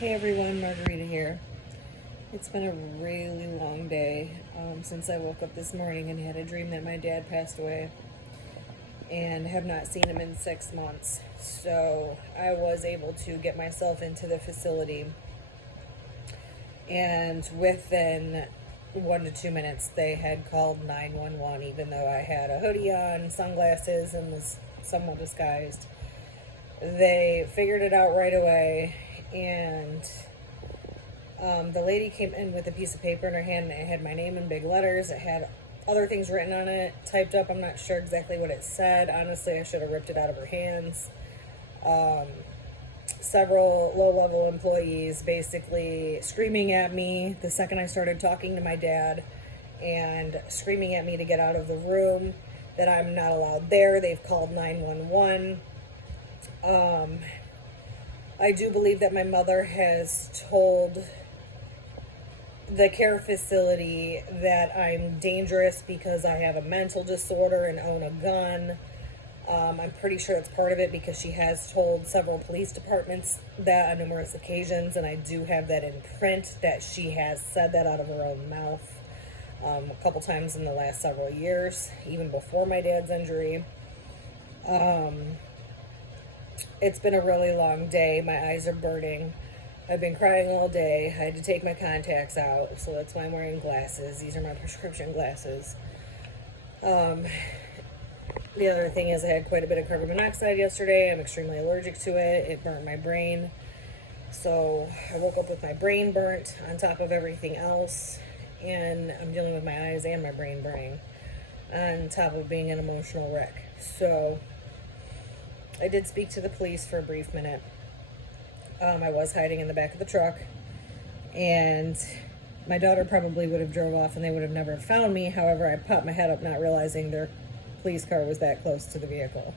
Hey everyone, Margarita here. It's been a really long day since I woke up this morning and had a dream that my dad passed away and have not seen him in 6 months. So I was able to get myself into the facility, and within 1 to 2 minutes they had called 911, even though I had a hoodie on, sunglasses, and was somewhat disguised. They figured it out right away, and the lady came in with a piece of paper in her hand, and it had my name in big letters. It had other things written on it, typed up. I'm not sure exactly what it said. Honestly, I should have ripped it out of her hands. Several low-level employees basically screaming at me the second I started talking to my dad, and screaming at me to get out of the room, that I'm not allowed there. They've called 911. I do believe that my mother has told the care facility that I'm dangerous because I have a mental disorder and own a gun. I'm pretty sure that's part of it, because she has told several police departments that on numerous occasions, and I do have that in print, that she has said that out of her own mouth a couple times in the last several years, even before my dad's injury. It's been a really long day. My eyes are burning. I've been crying all day. I had to take my contacts out, so that's why I'm wearing glasses. These are my prescription glasses. The other thing is I had quite a bit of carbon monoxide yesterday. I'm extremely allergic to it. It burnt my brain. So I woke up with my brain burnt on top of everything else, and I'm dealing with my eyes and my brain burning on top of being an emotional wreck. So I did speak to the police for a brief minute. I was hiding in the back of the truck, and my daughter probably would have drove off and they would have never found me. However, I popped my head up, not realizing their police car was that close to the vehicle.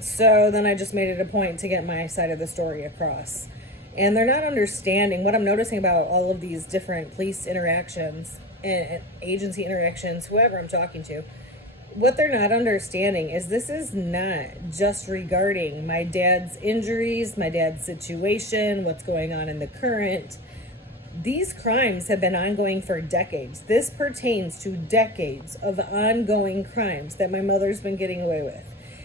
So then I just made it a point to get my side of the story across. And they're not understanding what I'm noticing about all of these different police interactions and agency interactions, whoever I'm talking to. What they're not understanding is this is not just regarding my dad's injuries, my dad's situation, what's going on in the current. These crimes have been ongoing for decades. This pertains to decades of ongoing crimes that my mother's been getting away with,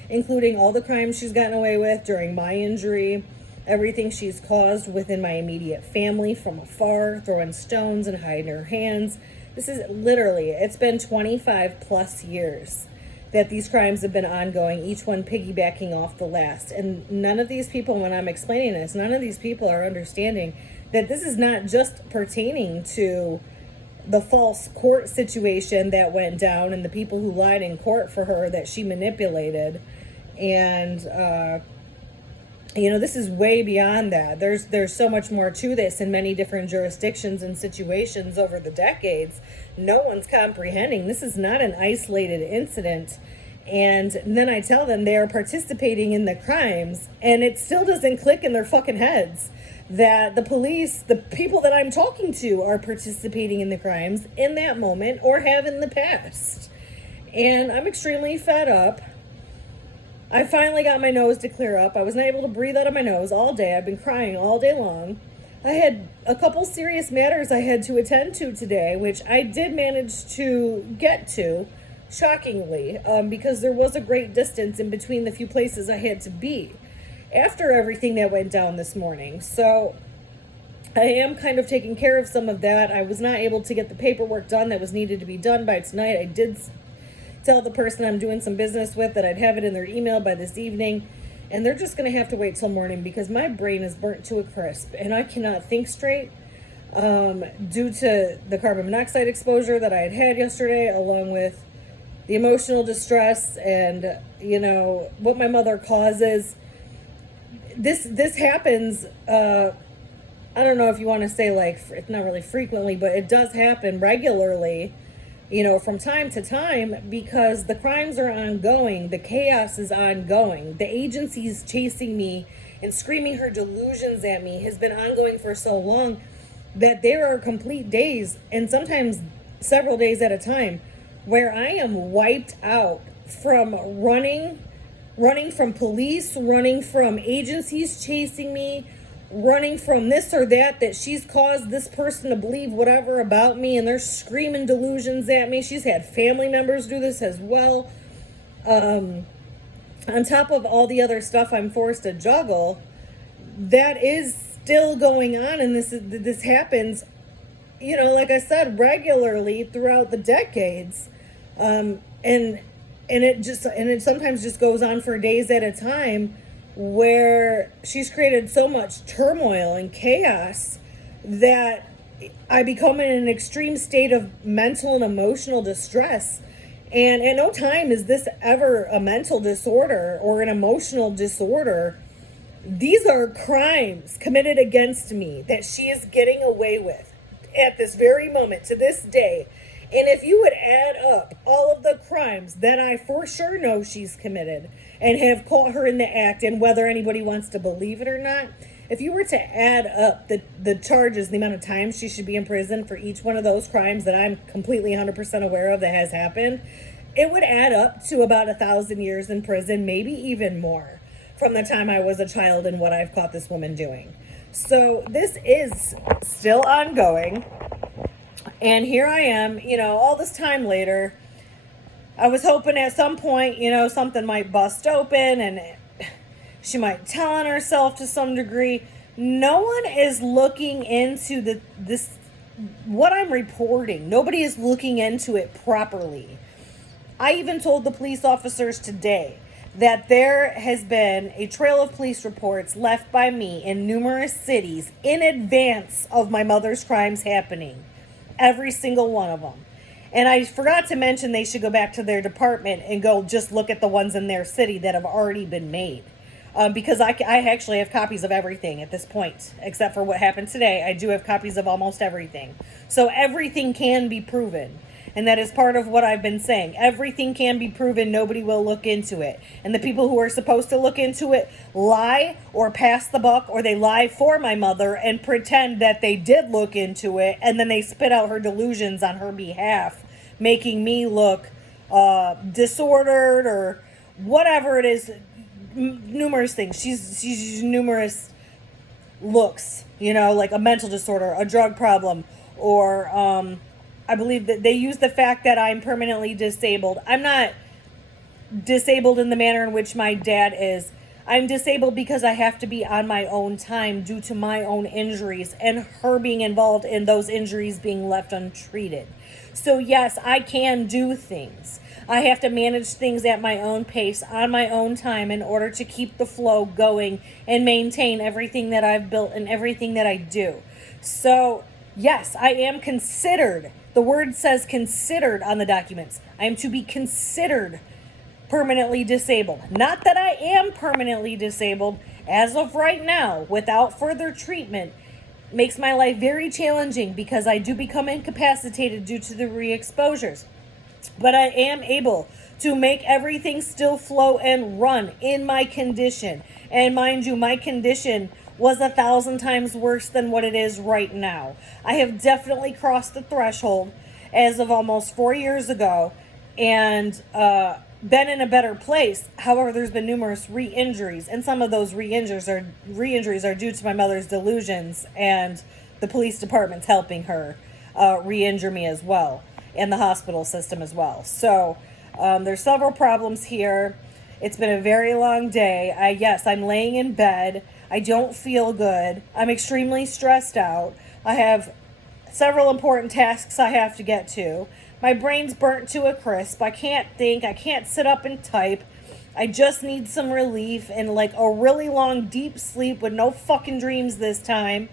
including all the crimes she's gotten away with during my injury, everything she's caused within my immediate family from afar, throwing stones and hiding her hands. This is literally, it's been 25 plus years that these crimes have been ongoing, each one piggybacking off the last. And none of these people, when I'm explaining this, none of these people are understanding that this is not just pertaining to the false court situation that went down and the people who lied in court for her that she manipulated. And, this is way beyond that. There's so much more to this in many different jurisdictions and situations over the decades. No one's comprehending. This is not an isolated incident. And then I tell them they are participating in the crimes, and it still doesn't click in their fucking heads that the police, the people that I'm talking to, are participating in the crimes in that moment or have in the past. And I'm extremely fed up. I finally got my nose to clear up. I was not able to breathe out of my nose all day. I've been crying all day long. I had a couple serious matters I had to attend to today, which I did manage to get to, shockingly, because there was a great distance in between the few places I had to be after everything that went down this morning. So I am kind of taking care of some of that. I was not able to get the paperwork done that was needed to be done by tonight. I did tell the person I'm doing some business with that I'd have it in their email by this evening, and they're just going to have to wait till morning because my brain is burnt to a crisp and I cannot think straight due to the carbon monoxide exposure that I had had yesterday, along with the emotional distress and what my mother causes. This happens, I don't know if you want to say it's not really frequently, but it does happen regularly, from time to time, because the crimes are ongoing. The chaos is ongoing. The agencies chasing me and screaming her delusions at me has been ongoing for so long that there are complete days, and sometimes several days at a time, where I am wiped out from running from police, running from agencies chasing me, running from this or that she's caused this person to believe whatever about me, and they're screaming delusions at me. She's had family members do this as well. On top of all the other stuff I'm forced to juggle, that is still going on, and this happens, you know, like I said, regularly throughout the decades. And it sometimes just goes on for days at a time, where she's created so much turmoil and chaos that I become in an extreme state of mental and emotional distress. And at no time is this ever a mental disorder or an emotional disorder. These are crimes committed against me that she is getting away with at this very moment, to this day. And if you would add up all of the crimes that I for sure know she's committed and have caught her in the act, and whether anybody wants to believe it or not, if you were to add up the charges, the amount of time she should be in prison for each one of those crimes that I'm completely 100% aware of that has happened, it would add up to about 1,000 years in prison, maybe even more, from the time I was a child and what I've caught this woman doing. So this is still ongoing. And here I am, you know, all this time later. I was hoping at some point, you know, something might bust open and she might tell on herself to some degree. No one is looking into this what I'm reporting. Nobody is looking into it properly. I even told the police officers today that there has been a trail of police reports left by me in numerous cities in advance of my mother's crimes happening. Every single one of them. And I forgot to mention they should go back to their department and go just look at the ones in their city that have already been made. Because I actually have copies of everything at this point, except for what happened today. I do have copies of almost everything. So everything can be proven. And that is part of what I've been saying. Everything can be proven. Nobody will look into it. And the people who are supposed to look into it lie or pass the buck, or they lie for my mother and pretend that they did look into it. And then they spit out her delusions on her behalf, making me look disordered or whatever it is. Numerous things. She's numerous looks, you know, like a mental disorder, a drug problem, or I believe that they use the fact that I'm permanently disabled. I'm not disabled in the manner in which my dad is. I'm disabled because I have to be on my own time due to my own injuries and her being involved in those injuries being left untreated. So yes, I can do things. I have to manage things at my own pace, on my own time, in order to keep the flow going and maintain everything that I've built and everything that I do. So yes, I am considered. The word says considered on the documents. I am to be considered permanently disabled. Not that I am permanently disabled. As of right now, without further treatment, makes my life very challenging because I do become incapacitated due to the re-exposures. But I am able to make everything still flow and run in my condition. And mind you, my condition was 1,000 times worse than what it is right now. I have definitely crossed the threshold as of almost 4 years ago and been in a better place. However, there's been numerous re-injuries, and some of those re-injuries are due to my mother's delusions, and the police department's helping her re-injure me as well, and the hospital system as well. So there's several problems here. It's been a very long day. I'm laying in bed. I don't feel good. I'm extremely stressed out. I have several important tasks I have to get to. My brain's burnt to a crisp. I can't think. I can't sit up and type. I just need some relief and like a really long deep sleep with no fucking dreams this time.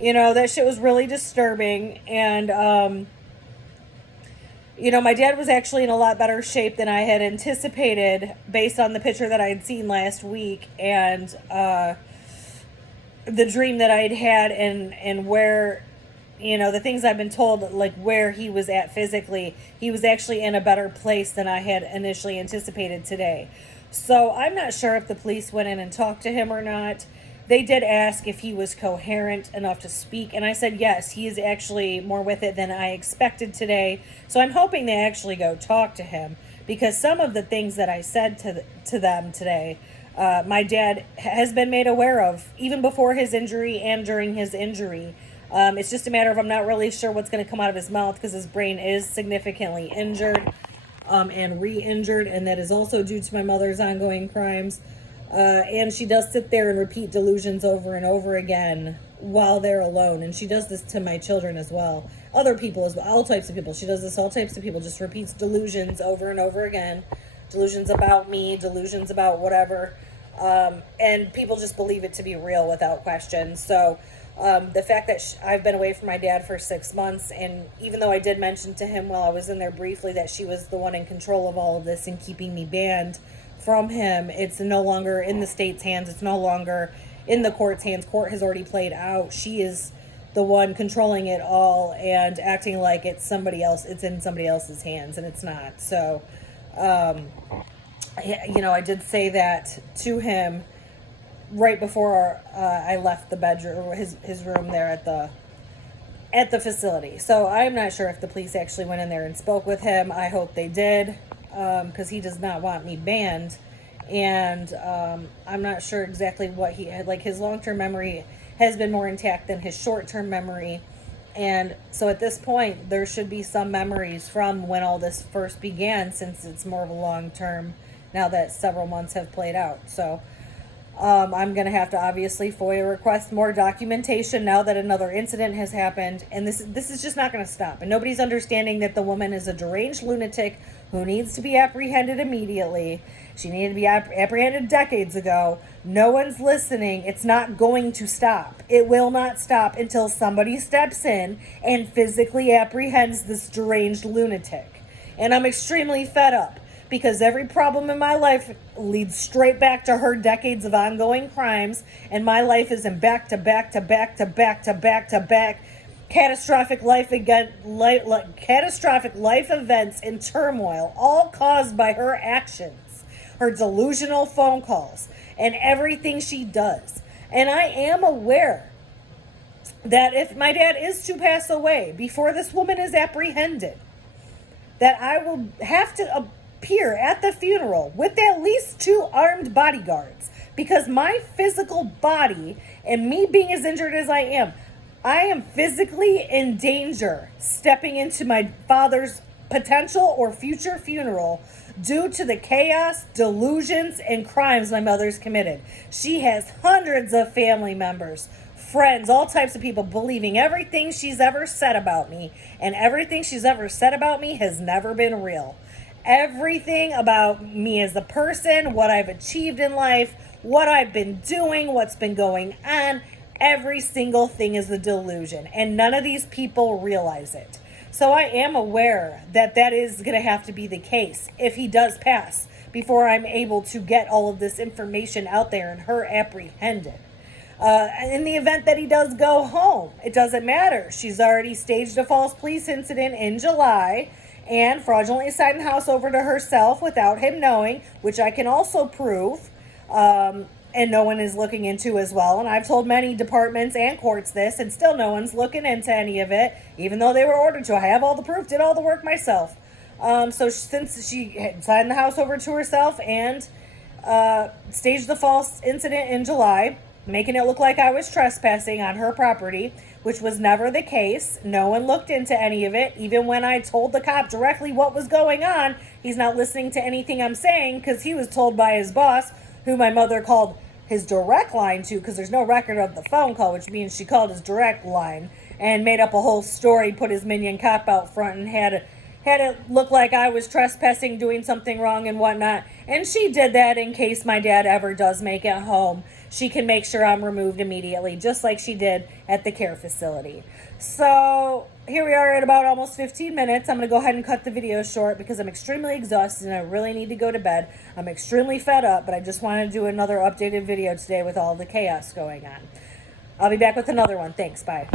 You know, that shit was really disturbing. And, you know, my dad was actually in a lot better shape than I had anticipated based on the picture that I had seen last week. And, the dream that I'd had and where, you know, the things I've been told, like where he was at physically, he was actually in a better place than I had initially anticipated today. So I'm not sure if the police went in and talked to him or not. They did ask if he was coherent enough to speak, and I said yes, he is actually more with it than I expected today. So I'm hoping they actually go talk to him, because some of the things that I said to them today my dad has been made aware of, even before his injury and during his injury. It's just a matter of I'm not really sure what's going to come out of his mouth because his brain is significantly injured and re-injured, and that is also due to my mother's ongoing crimes. And she does sit there and repeat delusions over and over again while they're alone. And she does this to my children as well. Other people as well, all types of people. She does this all types of people, just repeats delusions over and over again. Delusions about me, delusions about whatever. And people just believe it to be real without question. So the fact that I've been away from my dad for 6 months, and even though I did mention to him while I was in there briefly that she was the one in control of all of this and keeping me banned from him, it's no longer in the state's hands. It's no longer in the court's hands. Court has already played out. She is the one controlling it all and acting like it's somebody else. It's in somebody else's hands, and it's not. So, I did say that to him right before I left the bedroom, his room there at the facility. So I'm not sure if the police actually went in there and spoke with him. I hope they did, because he does not want me banned. And I'm not sure exactly what he had. Like, his long-term memory has been more intact than his short-term memory. And so at this point, there should be some memories from when all this first began, since it's more of a long-term now that several months have played out. So I'm going to have to obviously FOIA request more documentation now that another incident has happened. And this is just not going to stop. And nobody's understanding that the woman is a deranged lunatic who needs to be apprehended immediately. She needed to be apprehended decades ago. No one's listening. It's not going to stop. It will not stop until somebody steps in and physically apprehends this deranged lunatic. And I'm extremely fed up, because every problem in my life leads straight back to her decades of ongoing crimes, and my life is in back to back to back to back to back to back catastrophic life events in turmoil, all caused by her actions, her delusional phone calls, and everything she does. And I am aware that if my dad is to pass away before this woman is apprehended, that I will have to appear at the funeral with at least 2 armed bodyguards, because my physical body, and me being as injured as I am physically in danger stepping into my father's potential or future funeral due to the chaos, delusions, and crimes my mother's committed. She has hundreds of family members, friends, all types of people believing everything she's ever said about me, and everything she's ever said about me has never been real. Everything about me as a person, what I've achieved in life, what I've been doing, what's been going on, every single thing is a delusion, and none of these people realize it. So I am aware that that is going to have to be the case if he does pass before I'm able to get all of this information out there and her apprehended. In the event that he does go home, it doesn't matter. She's already staged a false police incident in July and fraudulently signed the house over to herself without him knowing, which I can also prove, and no one is looking into as well. And I've told many departments and courts this, and still no one's looking into any of it, even though they were ordered to. I have all the proof, did all the work myself. So since she had signed the house over to herself and staged the false incident in July, making it look like I was trespassing on her property, which was never the case. No one looked into any of it. Even when I told the cop directly what was going on, he's not listening to anything I'm saying, because he was told by his boss, who my mother called his direct line to, because there's no record of the phone call, which means she called his direct line and made up a whole story, put his minion cop out front, and had it look like I was trespassing, doing something wrong and whatnot. And she did that in case my dad ever does make it home. She can make sure I'm removed immediately, just like she did at the care facility. So here we are at about almost 15 minutes. I'm going to go ahead and cut the video short because I'm extremely exhausted and I really need to go to bed. I'm extremely fed up, but I just want to do another updated video today with all the chaos going on. I'll be back with another one. Thanks. Bye.